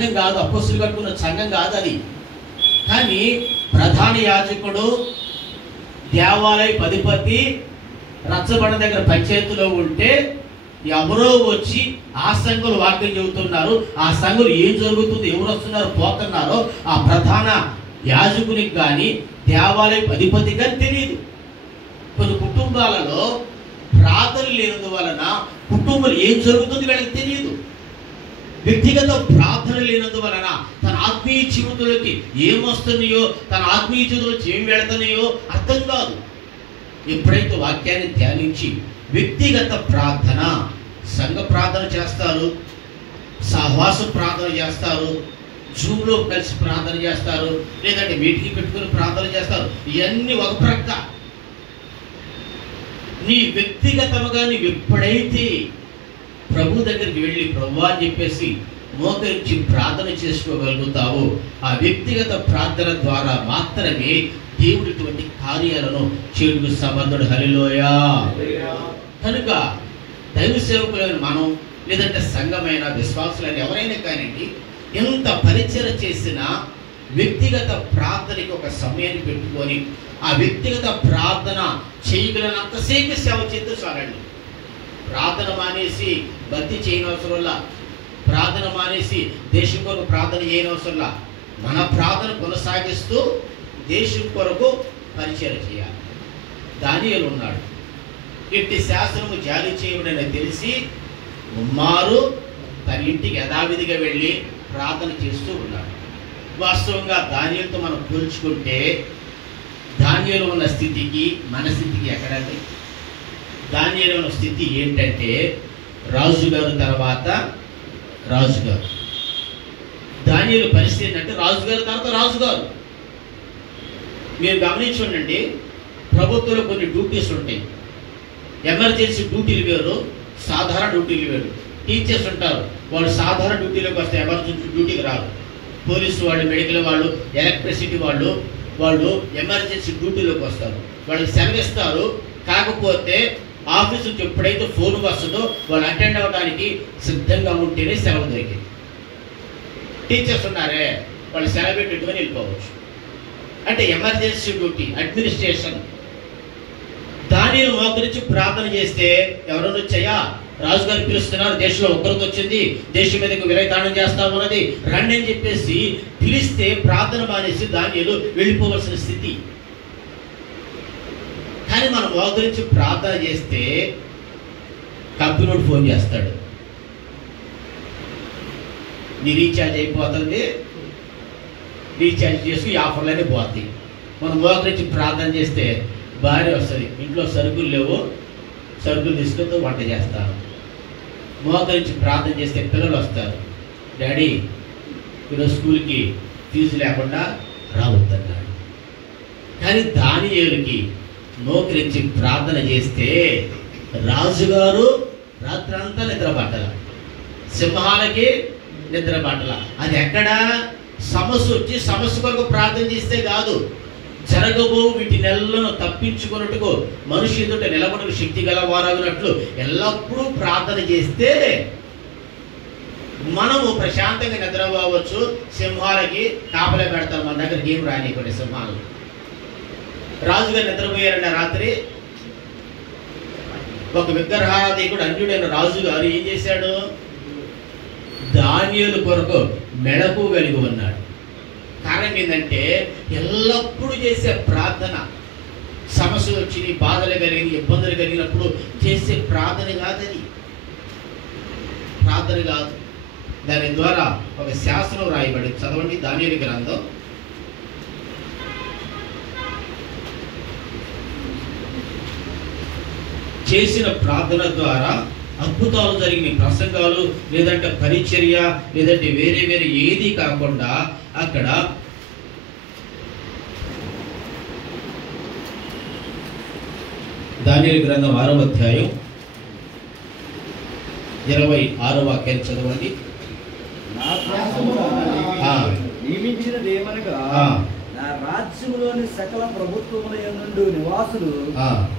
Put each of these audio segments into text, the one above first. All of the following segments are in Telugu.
సంఘం కాదు, అపోస్తులు కట్టుకున్న సంఘం కాదు అది. కానీ ప్రధాన యాజకుడు, దేవాలయ అధిపతి రచ్చబండ దగ్గర పంచాయతీలో ఉంటే ఎవరో వచ్చి ఆ సంఘులు వాక్యం చెబుతున్నారు. ఆ సంఘులు ఏం జరుగుతుందో, ఎవరు వస్తున్నారో పోతున్నారో ఆ ప్రధాన యాజకునికి కానీ దేవాలయ అధిపతి కానీ తెలియదు. కొన్ని కుటుంబాలలో ప్రార్థన లేనందువలన కుటుంబంలో ఏం జరుగుతుంది వీళ్ళకి తెలియదు. వ్యక్తిగత ప్రార్థన లేనందువలన తన ఆత్మీయ జీవితంలోకి ఏం వస్తున్నాయో, తన ఆత్మీయ జీవితంలోకి ఏం వెళుతున్నాయో అర్థం కాదు. ఎప్పుడైతే వాక్యాన్ని ధ్యానించి వ్యక్తిగత ప్రార్థన, సంఘ ప్రార్థన చేస్తారు, సహవాస ప్రార్థన చేస్తారు, జూమ్లో కలిసి ప్రార్థన చేస్తారు, లేదంటే మీటింగ్ పెట్టుకుని ప్రార్థన చేస్తారు. ఇవన్నీ ఒక ప్రక్క. నీ వ్యక్తిగతముగా నీవు ఎప్పుడైతే ప్రభు దగ్గరికి వెళ్ళి ప్రభు అని చెప్పేసి మోకరించి ప్రార్థన చేసుకోగలుగుతావో ఆ వ్యక్తిగత ప్రార్థన ద్వారా మాత్రమే దేవుడు ఇటువంటి కార్యాలను చేయుటకు సమర్థుడు. హల్లెలూయా. కనుక దైవ సేవకులైన మనం, లేదంటే సంఘమైన విశ్వాసులైన ఎవరైనా కానివ్వండి, ఎంత పరిచయం చేసినా వ్యక్తిగత ప్రార్థనకి ఒక సమయాన్ని పెట్టుకొని ఆ వ్యక్తిగత ప్రార్థన చేయగలనంతసేపు సేవ చేస్తూ చాలండి. ప్రార్థన మానేసి భక్తి చేయనవసరంలా, ప్రార్థన మానేసి దేశం కొరకు ప్రార్థన చేయనవసరంలా, మన ప్రార్థన కొనసాగిస్తూ దేశం కొరకు పరిచయం చేయాలి. దానియేలు ఉన్నాడు. ఇట్టి శాస్త్రము జారీ చేయబడిన తెలిసి ముమ్మారు తన ఇంటికి యథావిధిగా వెళ్ళి ప్రార్థన చేస్తూ ఉన్నాడు. వాస్తవంగా దానియేలుతో మనం పోల్చుకుంటే దానియేలు ఉన్న స్థితికి మన స్థితికి ఎక్కడండి? దానియేలు ఉన్న స్థితి ఏంటంటే రాజుగారు తర్వాత రాజుగారు. దానియేలు పరిస్థితి ఏంటంటే రాజుగారు తర్వాత రాజుగారు. మీరు గమనించండి, ప్రభుత్వంలో కొన్ని డ్యూటీస్ ఉంటాయి. ఎమర్జెన్సీ డ్యూటీలు వేరు, సాధారణ డ్యూటీలు వేరు. టీచర్స్ ఉంటారు, వాళ్ళు సాధారణ డ్యూటీలోకి వస్తే ఎమర్జెన్సీ డ్యూటీకి రారు. పోలీసు వాళ్ళు, మెడికల్ వాళ్ళు, ఎలక్ట్రిసిటీ వాళ్ళు ఎమర్జెన్సీ డ్యూటీలోకి వస్తారు. వాళ్ళకి సెలవిస్తారు. కాకపోతే ఆఫీస్ నుంచి ఎప్పుడైతే ఫోన్ వస్తుందో వాళ్ళు అటెండ్ అవ్వడానికి సిద్ధంగా ఉంటేనే సెలవు దొరికింది. టీచర్స్ ఉన్నారే, వాళ్ళు సెలవు పెట్టుకొని వెళ్ళిపోవచ్చు. అంటే ఎమర్జెన్సీ డ్యూటీ, అడ్మినిస్ట్రేషన్. దానియేలు మోకరించి ప్రార్థన చేస్తే ఎవరైనా వచ్చాయా, రాజుగారు పిలుస్తున్నారు, దేశంలో ఉగ్రత వచ్చింది, దేశం మీదకు విలయతాండం చేస్తామన్నది, రండి అని చెప్పేసి పిలిస్తే ప్రార్థన మానేసి దానియేలు వెళ్ళిపోవలసిన స్థితి. కానీ మనం మోకరించి ప్రార్థన చేస్తే కంపెనీకి ఫోన్ చేస్తాడు, నీ రీఛార్జ్ అయిపోతుంది, రీఛార్జ్ చేసి ఆఫర్లన్నీ పోతాయి. మనం మోకరించి ప్రార్థన చేస్తే భార్య వస్తుంది, ఇంట్లో సరుకులు లేవు, సరుకులు తీసుకుంటూ వంట చేస్తాను. మోకరించి ప్రార్థన చేస్తే పిల్లలు వస్తారు, డాడీ ఈరోజు స్కూల్కి ఫీజు లేకుండా రావద్దన్నాడు. కానీ దానియేలుకి మోకరించి ప్రార్థన చేస్తే రాజుగారు రాత్రంతా నిద్ర పట్టల, సింహాలకి నిద్ర పట్టల. అది ఎక్కడా? సమస్య వచ్చి సమస్య కొరకు ప్రార్థన చేస్తే కాదు, జరగబో వీటి నెలలను తప్పించుకున్నట్టుకు మనిషి ఎదుట నిలబడకు శక్తి గలవారగినట్లు ఎల్లప్పుడూ ప్రార్థన చేస్తే మనము ప్రశాంతంగా నిద్రపోవచ్చు. సింహాలకి కాపలా పెడతారు, మన దగ్గరికి ఏం రానివ్వండి సింహాలు. రాజుగారు నిద్రపోయారన్న రాత్రి ఒక విగ్రహాధికుడు అన్యుడైన రాజుగారు ఏం చేశాడు? దానియేలు కొరకు మెళకు కలిగి ఉన్నాడు. కారణం ఏంటంటే ఎల్లప్పుడూ చేసే ప్రార్థన, సమస్యలు వచ్చి బాధలు కలిగి ఇబ్బందులు కలిగినప్పుడు చేసే ప్రార్థన కాదని, ప్రార్థన కాదు. దాని ద్వారా ఒక శాస్త్రం రాయబడి చదవండి, దానియేలు గ్రంథం 1 చేసిన ప్రార్థన ద్వారా అద్భుతాలు జరిగిన ప్రసంగాలు, లేదంటే పరిచర్య, లేదంటే వేరే వేరే ఏది కాకుండా అక్కడ దానియేలు గ్రంథం 6వ అధ్యాయం 26వ వాక్యాన్ని చదవండి. నియమించినదేమనగా నా రాజ్యములోని సకల ప్రభుత్వముల యందు నివాసులు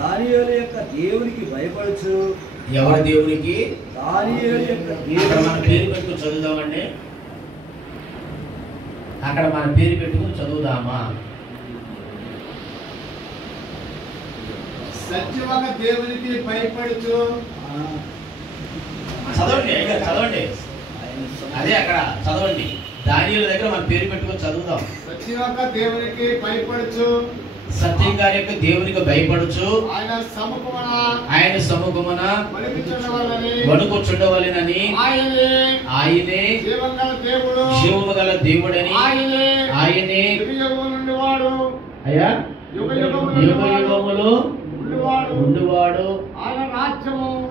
దానియేలు యొక్క దేవునికి భయపడుచు. ఎవరి దేవునికి? దానియేలు యొక్క మన పేరు పెట్టుకుని చదువుదామండి. అక్కడ మన పేరు పెట్టుకుని చదువుదామా? సత్యముగా దేవునికి భయపడుచు. చదవండి అయ్యా, చదవండి. అదే అక్కడ చదవండి. దానియేలు దగ్గర మన పేరు పెట్టుకుని చదువుదాం. సత్యముగా దేవునికి భయపడుచు, సత్యంగా యొక్క దేవునికి భయపడుచు, ఆయన సముఖమున వణుకుచుండవలెనని, ఆయనే జీవము గల దేవుడని, ఆయనే అయ్యా యుగ యుగములు ఉండువాడు,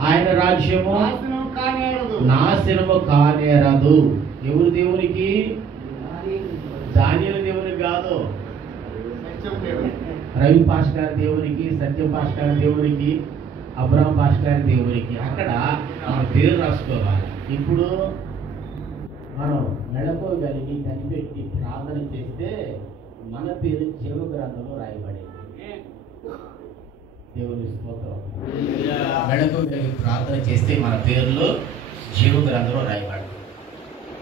ఆయన రాజ్యము నాశనము కానేరదు. ఎవరు దేవునికి? దానియేలు దేవునికి కాదు, రవి పాస్టర్ దేవునికి, సత్యం పాస్టర్ దేవునికి, అబ్రహం పాస్టర్ దేవునికి. అక్కడ మన పేరు రాసుకోవాలి. ఇప్పుడు మనం మెళకువగలిగి కనిపెట్టి ప్రార్థన చేస్తే మన పేరు జీవ గ్రంథంలో రాయబడేది. దేవుని స్తోత్రం. మెళకువగలిగి ప్రార్థన చేస్తే మన పేరులో జీవ గ్రంథంలో రాయబడదు.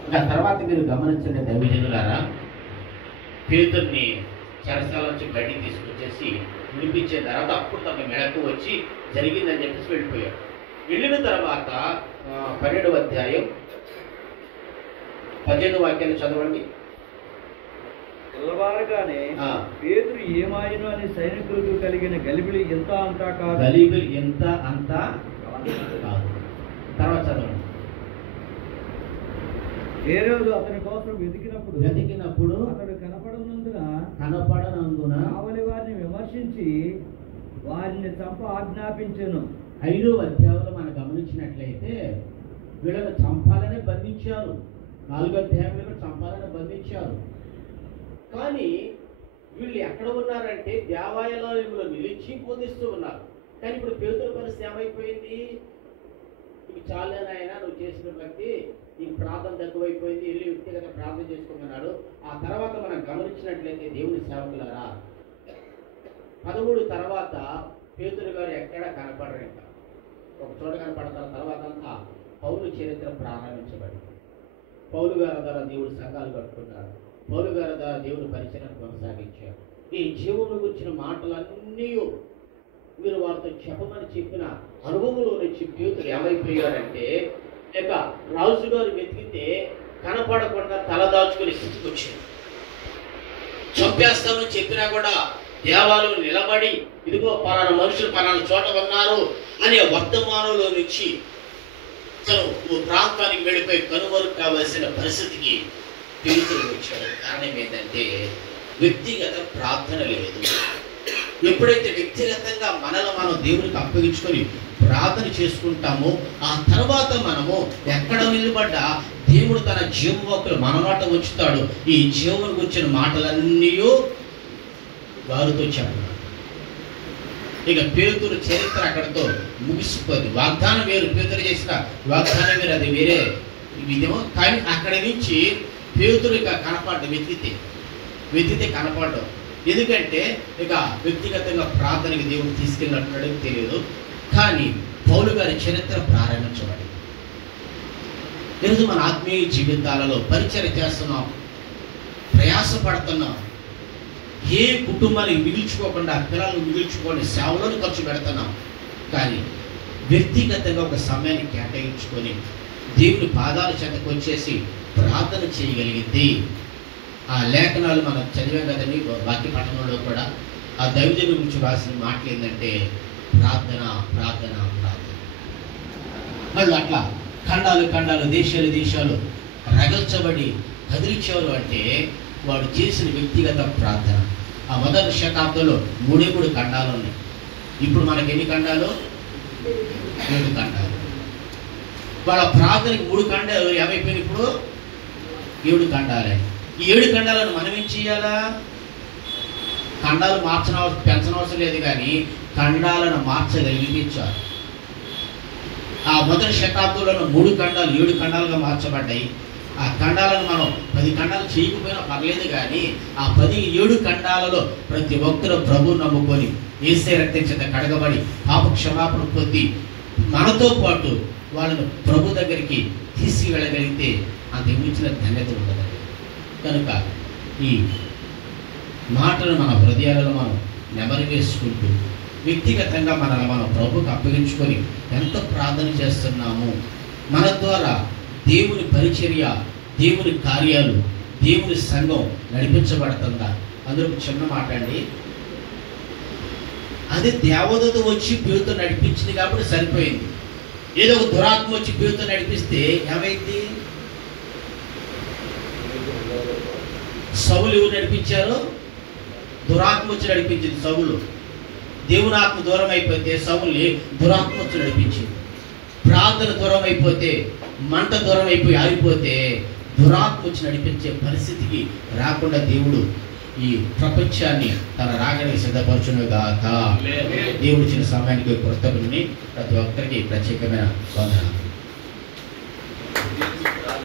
ఇంకా తర్వాత మీరు గమనించండి దైవజనులారా, పేతుర్ని చెరసాల నుంచి బయటికి తీసుకొచ్చేసి వినిపించిన తర్వాత అప్పుడు తమ మెళకు వచ్చి జరిగిందని చెప్పేసి వెళ్ళిపోయాడు. వెళ్ళిన తర్వాత 12వ అధ్యాయం 18వ వాక్యాన్ని చదవండి. తెల్లవారగానే పేతురు ఏమాయను అని సైనికులకు కలిగిన గలిబిలి ఎంత అంతా కాదు. గలిబిలి ఎంత అంతా కాదు. తర్వాత చదవండి. ఏ రోజు అతని కోసం వెతికినప్పుడు అతడు కనపడనందున కావలి వారిని విమర్శించి వారిని చంప ఆజ్ఞాపించెను. 5వ అధ్యాయంలో మనం గమనించినట్లయితే వీళ్ళని చంపాలని బంధించారు. 4వ అధ్యాయంలో చంపాలని బంధించారు. కానీ వీళ్ళు ఎక్కడ ఉన్నారంటే దేవాలయంలో నిలిచి బోధిస్తూ ఉన్నారు. కానీ ఇప్పుడు పేతురు పరిస్థితి ఏమైపోయింది? ఇవి చాలేనాయనా, నువ్వు చేసిన భక్తి, ఈ ప్రార్థన తక్కువైపోయింది, వెళ్ళి వ్యక్తిగత ప్రార్థన చేసుకోమన్నాడు. ఆ తర్వాత మనం గమనించినట్లయితే దేవుని సేవకులారా, 13 తర్వాత పేతురు గారు ఎక్కడా కనపడరు. ఇంకా ఒక చోట కనపడతారు. తర్వాత అంతా పౌలు చరిత్ర ప్రారంభించబడింది. పౌలు గారి ద్వారా దేవుడు సంఘాలు కట్టుకున్నాడు. పౌలు గారి ద్వారా దేవుడు పరిచయం కొనసాగించాడు. ఈ జీవమును గురించిన మాటలన్నీ మీరు వారితో చెప్పమని చెప్పిన అనుభవంలో నుంచి పేతురు ఏమైపోయారంటే, ఇక రాజుగారు వెతికితే కనపడకుండా తలదాచుకుని స్థితికొచ్చాడు. చంపేస్తామని చెప్పినా కూడా దేవాలయం నిలబడి ఇదిగో పలానా మనుషులు పలానా చోట ఉన్నారు అనే వర్తమానంలో నుంచి తను ప్రాంతానికి వెళ్ళిపోయి కనుమరుగు కావలసిన పరిస్థితికి పేతురు వచ్చాడు. కారణం ఏంటంటే వ్యక్తిగత ప్రార్థన లేదు. ఎప్పుడైతే వ్యక్తిగతంగా మనల్ని మనం దేవునికి అప్పగించుకొని ప్రార్థన చేసుకుంటామో ఆ తర్వాత మనము ఎక్కడ నిలబడ్డా దేవుడు తన జీవవాక్కులు మన నోట ఉంచుతాడు. ఈ జీవునికి వచ్చిన మాటలన్నీ వారితో చెప్పాడు. ఇక పేతురు చరిత్ర అక్కడితో ముగిసిపోయింది. వాగ్దానం వేరు, పేతురు చేసిన వాగ్దానం వేరు, అది వేరే విధమో. కానీ అక్కడి నుంచి పేతురు ఇక కనపడ్డం, వెతికితే కనపడడం. ఎందుకంటే ఇక వ్యక్తిగతంగా ప్రార్థనకి దేవుడు తీసుకెళ్ళినట్టు తెలియదు. కానీ పౌలు గారి చరిత్ర ప్రారంభించబడింది. ఈరోజు మన ఆత్మీయ జీవితాలలో పరిచర్య చేస్తున్నాం, ప్రయాసపడుతున్నాం. ఏ కుటుంబాన్ని మిగిల్చుకోకుండా, పిల్లలను మిగిల్చుకొని సేవలను ఖర్చు పెడుతున్నాం. కానీ వ్యక్తిగతంగా ఒక సమయాన్ని కేటాయించుకొని దేవుని పాదాల చెంతకు వచ్చేసి ప్రార్థన చేయగలిగితే, ఆ లేఖనాలు మనం చదివాం కదండి వాక్య పఠనంలో కూడా, ఆ దైవజనుల గురించి రాసిన మాటలు ఏంటంటే ప్రార్థన ప్రార్థన ప్రార్థన. వాళ్ళు అట్లా ఖండాలు దేశాలు రగల్చబడి కదిలించేవారు. అంటే వాడు చేసిన వ్యక్తిగత ప్రార్థన. ఆ మొదటి శతాబ్దంలో 3 ఖండాలు ఉన్నాయి. ఇప్పుడు మనకి ఎన్ని ఖండాలు? 7 ఖండాలు. వాళ్ళ ప్రార్థనకి 3 ఖండాలు ఏమైపోయినాయి? ఇప్పుడు 7 ఖండాలే. ఈ 7 ఖండాలను మనం ఏం చేయాలా? ఖండాలు పెంచనవసరం లేదు, కానీ ఖండాలను మార్చగలిగించాలి. ఆ మొదటి శతాబ్దంలో 3 ఖండాలు 7 ఖండాలుగా మార్చబడ్డాయి. ఆ ఖండాలను మనం 10 ఖండాలు చేయకపోయినా పర్లేదు, కానీ ఆ 7 ఖండాలలో ప్రతి ఒక్కరూ ప్రభువు నమ్ముకొని యేసే రక్తం చేత కడగబడి పాప క్షమాపణ పొంది మనతో పాటు వాళ్ళను ప్రభు దగ్గరికి తీసుకువెళ్ళగలిగితే అంత మించిన ధన్యత ఉండదు. కనుక ఈ మాటలు మన హృదయాలలో మనం నెమరు వేసుకుంటూ వ్యక్తిగతంగా మనల్ని మనం ప్రభువుకు అప్పగించుకొని ఎంత ప్రార్థన చేస్తున్నాము, మన ద్వారా దేవుని పరిచర్య, దేవుని కార్యాలు, దేవుని సంఘం నడిపించబడుతుందా? అందులో ఒక చిన్న మాట అండి, అది దేవదూత వచ్చి పేరుతో నడిపించింది కాబట్టి సరిపోయింది. ఏదో ఒక దురాత్మ వచ్చి పేరుతో నడిపిస్తే ఏమైంది? సౌలు ఎవరు నడిపించారో? దురాత్మ వచ్చి నడిపించింది సౌలు. దేవుని ఆత్మ దూరం అయిపోతే సౌలుని దురాత్మ వచ్చి నడిపించింది. ప్రార్థన దూరం అయిపోతే, మంట దూరం అయిపోయి ఆగిపోతే దురాత్మ వచ్చి నడిపించే పరిస్థితికి రాకుండా దేవుడు ఈ ప్రపంచాన్ని తన రాకడానికి సిద్ధపరచునుగాక. దేవుడు ఇచ్చిన సమయానికి కృతజ్ఞుని ప్రతి ఒక్కరికి ప్రత్యేకమైన వందనాలు.